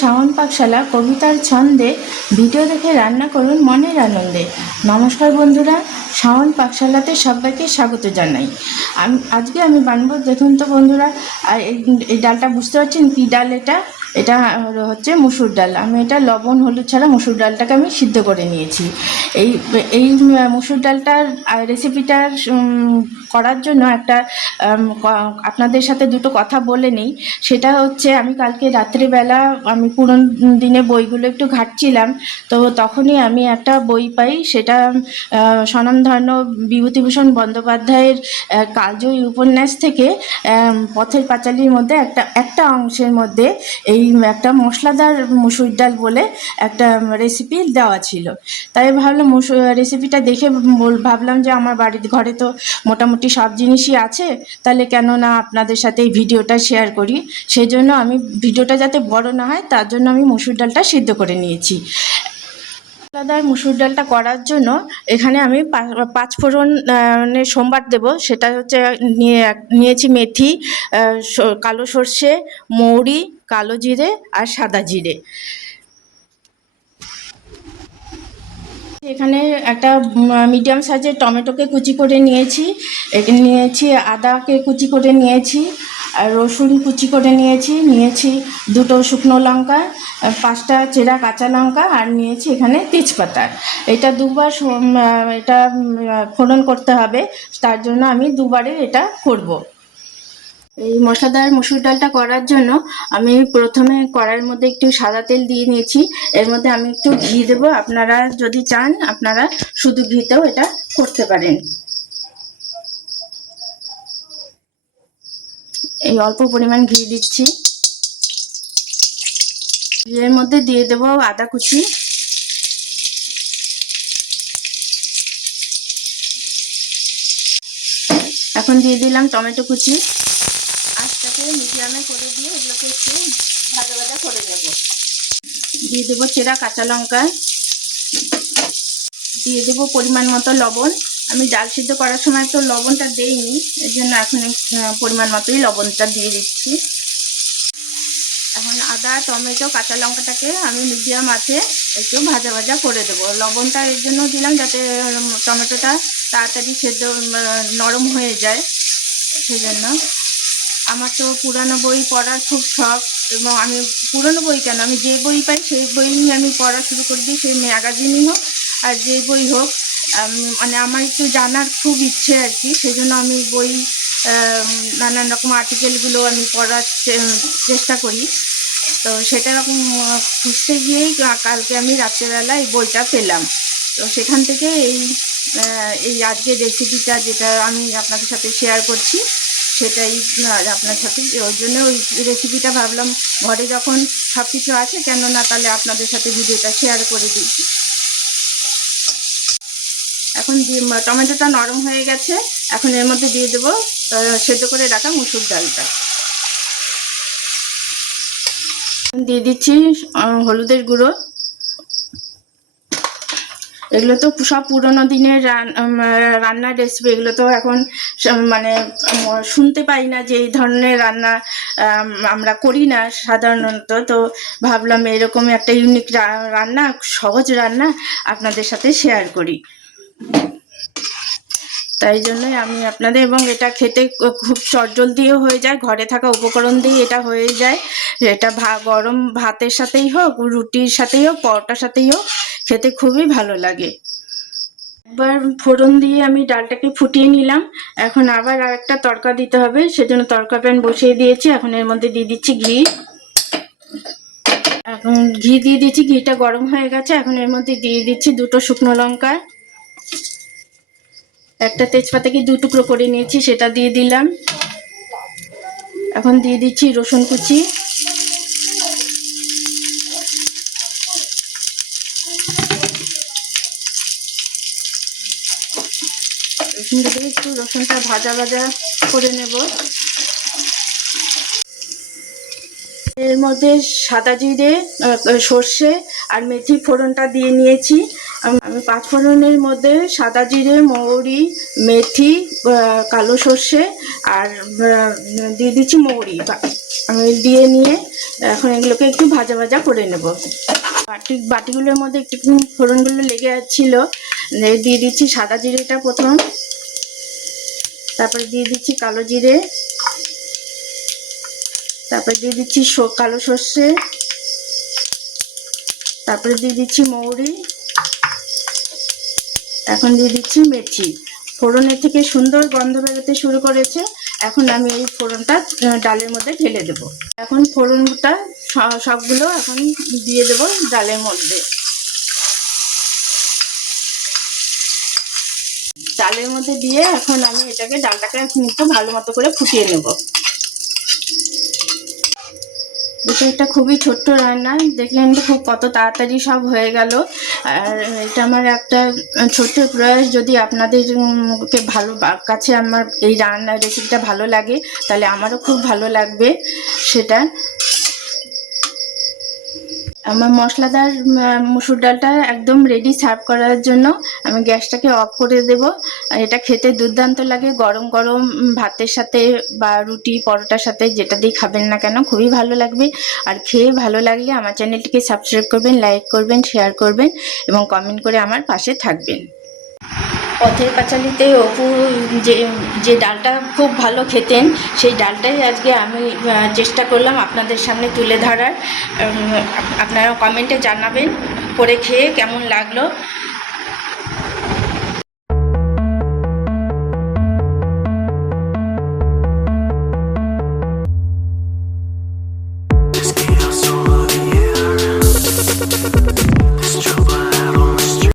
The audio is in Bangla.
শাওন পাকশালা কবিতার ছন্দে। ভিডিও দেখে রান্না করুন মনের আনন্দে। নমস্কার বন্ধুরা, শাওন পাকশালাতে সবাইকে স্বাগত জানাই। আজকে আমি বানাবো, দেখুন তো বন্ধুরা, আর এই ডালটা বুঝতে পারছেন কি ডাল? এটা হচ্ছে মুসুর ডাল। আমি এটা লবণ হলুদ ছাড়া মুসুর ডালটাকে আমি সিদ্ধ করে নিয়েছি। এই এই মুসুর ডালটার রেসিপিটার করার জন্য আপনাদের সাথে দুটো কথা বলে নিই। সেটা হচ্ছে, আমি কালকে রাত্রিবেলা আমি পুরনো দিনে বইগুলো একটু ঘাঁটছিলাম, তো তখনই আমি একটা বই পাই। সেটা স্বনামধন্য বিভূতিভূষণ বন্দ্যোপাধ্যায়ের কালজয়ী উপন্যাস থেকে পথের পাঁচালীর মধ্যে একটা অংশের মধ্যে এই একটা মশলাদার মুসুর ডাল বলে একটা রেসিপি দেওয়া ছিল। তাই ভাবলাম রেসিপিটা দেখে ভাবলাম যে আমার বাড়ির ঘরে তো মোটামুটি সব জিনিসই আছে, তাহলে কেন না আপনাদের সাথে এই ভিডিওটা শেয়ার করি। সেই জন্য আমি ভিডিওটা যাতে বড় না হয়, তার জন্য আমি মুসুর ডালটা সিদ্ধ করে নিয়েছি। মশলাদার মুসুর ডালটা করার জন্য এখানে আমি পাঁচ ফোড়নের সম্বাদ দেব। সেটা হচ্ছে নিয়েছি মেথি, কালো সর্ষে, মৌরি, কালো জিরে আর সাদা জিরে। এখানে একটা মিডিয়াম সাইজের টমেটোকে কুচি করে নিয়েছি, আদাকে কুচি করে নিয়েছি, আর রসুন কুচি করে নিয়েছি দুটো শুকনো লঙ্কা, 5টা চেরা কাঁচা লঙ্কা, আর নিয়েছি এখানে তেজপাতা। এটা দুবার ফোড়ন করতে হবে, তার জন্য আমি দুবারে এটা করব। এই মশলাদার মুসুর ডালটা করার জন্য আমি প্রথমে কড়াইয়ের মধ্যে একটু সাদা তেল দিয়ে নিয়েছি। এর মধ্যে আমি একটু ঘি দেবো। আপনারা যদি চান আপনারা শুধু ঘিতেও এটা করতে পারেন। এই অল্প পরিমাণ ঘি দিচ্ছি। ঘিয়ের মধ্যে দিয়ে দেবো আদা কুচি, এখন দিয়ে দিলাম টমেটো কুচি। আঁচটাকে মিডিয়ামে করে দিয়ে এগুলোকে একটু ভাজা ভাজা করে নেব। দিয়ে দেবো চেরা কাঁচা লঙ্কা, দিয়ে দেবো পরিমাণ মতো লবণ। আমি ডাল সিদ্ধ করার সময় তো লবণটা দেইনি, এর জন্য এখন পরিমাণ মতোই লবণটা দিয়ে দিচ্ছি। এখন আদা, টমেটো, কাঁচা লঙ্কাটাকে আমি মিডিয়াম আঁচে একটু ভাজা ভাজা করে দেবো। লবণটা এর জন্য দিলাম যাতে টমেটোটা তাড়াতাড়ি সেদ্ধ নরম হয়ে যায়, সেজন্য। আমার তো পুরানো বই পড়ার খুব শখ, এবং আমি পুরনো বই কেন, আমি যে বই পাই সেই বই আমি পড়া শুরু করে দিই। সেই ম্যাগাজিনই হোক আর যে বই হোক, মানে আমার একটু জানার খুব ইচ্ছে আর কি। সেই জন্য আমি বই নানান রকম আর্টিকেলগুলো আমি পড়ার চেষ্টা করি। তো সেটা রকম খুঁজতে গিয়েই কালকে আমি রাত্রেবেলা এই বইটা পেলাম। তো সেখান থেকে এই আজকের রেসিপিটা যেটা আমি আপনাদের সাথে শেয়ার করছি, সেটাই আপনার সাথে। ওই জন্য ওই রেসিপিটা ভাবলাম ঘরে যখন সব কিছু আছে, কেন না তাহলে আপনাদের সাথে ভিডিওটা শেয়ার করে দিই। এখন টমেটোটা নরম হয়ে গেছে, এখন এর মধ্যে দিয়ে দেবো সেদ্ধ করে রাখা মুসুর ডালটা। দিয়ে দিচ্ছি হলুদের গুঁড়ো। এগুলো তো সব পুরোনো দিনের রান্নার রেসিপি। এগুলো তো এখন মানে শুনতে পাই না যে এই ধরনের রান্না আমরা করি না সাধারণত। তো ভাবলাম এরকম একটা ইউনিক রান্না, সহজ রান্না আপনাদের সাথে শেয়ার করি। তাই জন্যই আমি আপনাদের, এবং এটা খেতে খুব চটজলদিও হয়ে যায়, ঘরে থাকা উপকরণ দিয়ে এটা হয়ে যায়। এটা গরম ভাতের সাথেই হোক, রুটির সাথেই হোক, পরোটার সাথেই হোক, খেতে খুবই ভালো লাগে। একবার ফোড়ন দিয়ে আমি ডালটাকে ফুটিয়ে নিলাম। এখন আবার আরেকটা তড়কা দিতে হবে, সেজন্য তড়কা প্যান বসিয়ে দিয়েছি। এখন এর মধ্যে দিয়ে দিচ্ছি ঘি। এখন ঘি দিয়ে দিচ্ছি, ঘিটা গরম হয়ে গেছে। এখন এর মধ্যে দিয়ে দিচ্ছি দুটো শুকনো লঙ্কা, একটা তেজপাতাকে 2 টুকরো করে নিয়েছি, সেটা দিয়ে দিলাম। এখন দিয়ে দিচ্ছি রসুন কুচি, রসুন দিয়ে একটু রসুনটা ভাজা ভাজা করে নেব। এর মধ্যে সাদা জিরে, সর্ষে আর মেথি ফোড়নটা দিয়ে নিয়েছি। আমি 5 ফোড়নের মধ্যে সাদা জিরে, মৌরি, মেথি, কালো সর্ষে আর দিয়ে দিচ্ছি মৌরি। দিয়ে নিয়ে এখন এগুলোকে একটু ভাজা ভাজা করে নেব। বাটিগুলোর মধ্যে একটু ফোড়নগুলো লেগে যাচ্ছিল, দিয়ে দিচ্ছি সাদা জিরেটা প্রথম, তারপরে দিয়ে দিচ্ছি কালো জিরে, তারপরে দিয়ে দিচ্ছি কালো সর্ষে, তারপরে দিয়ে দিচ্ছি মৌরি, এখন দিয়ে দিচ্ছি মেথি। ফোড়নের থেকে সুন্দর গন্ধ বেরোতে শুরু করেছে। এখন আমি এই ফোড়নটা ডালের মধ্যে ঢেলে দেব। এখন ফোড়নটা সবগুলো এখন দিয়ে দেব ডালের মধ্যে। ডালের মধ্যে দিয়ে এখন আমি ডালটাকে একটু ভালো মতো করে ফুটিয়ে নেব। এটা একটা খুবই ছোট্ট রান্না, দেখলেন তো খুব কত তাড়াতাড়ি সব হয়ে গেল। আর এটা আমার একটা ছোট্ট প্রয়াস, যদি আপনাদের কাছে আমার এই রান্নার রেসিপিটা ভালো লাগে তাহলে আমারও খুব ভালো লাগবে সেটা। আমার মশলাদার মসুর ডালটা একদম রেডি সার্ভ করার জন্য আমি গ্যাসটাকে অফ করে দেব। এটা খেতে দুর্দান্ত লাগে, গরম গরম ভাতের সাথে বা রুটি পরোটার সাথে যেটা দিয়ে খাবেন না কেন খুবই ভালো লাগবে। আর খেয়ে ভালো লাগলে আমার চ্যানেলটিকে সাবস্ক্রাইব করবেন, লাইক করবেন, শেয়ার করবেন এবং কমেন্ট করে আমার পাশে থাকবেন। পথের পাঁচালীতে অপু যে ডালটা খুব ভালো খেতেন, সেই ডালটাই আজকে আমি চেষ্টা করলাম আপনাদের সামনে তুলে ধরার। আপনারা কমেন্টে জানাবেন করে খেয়ে কেমন লাগলো।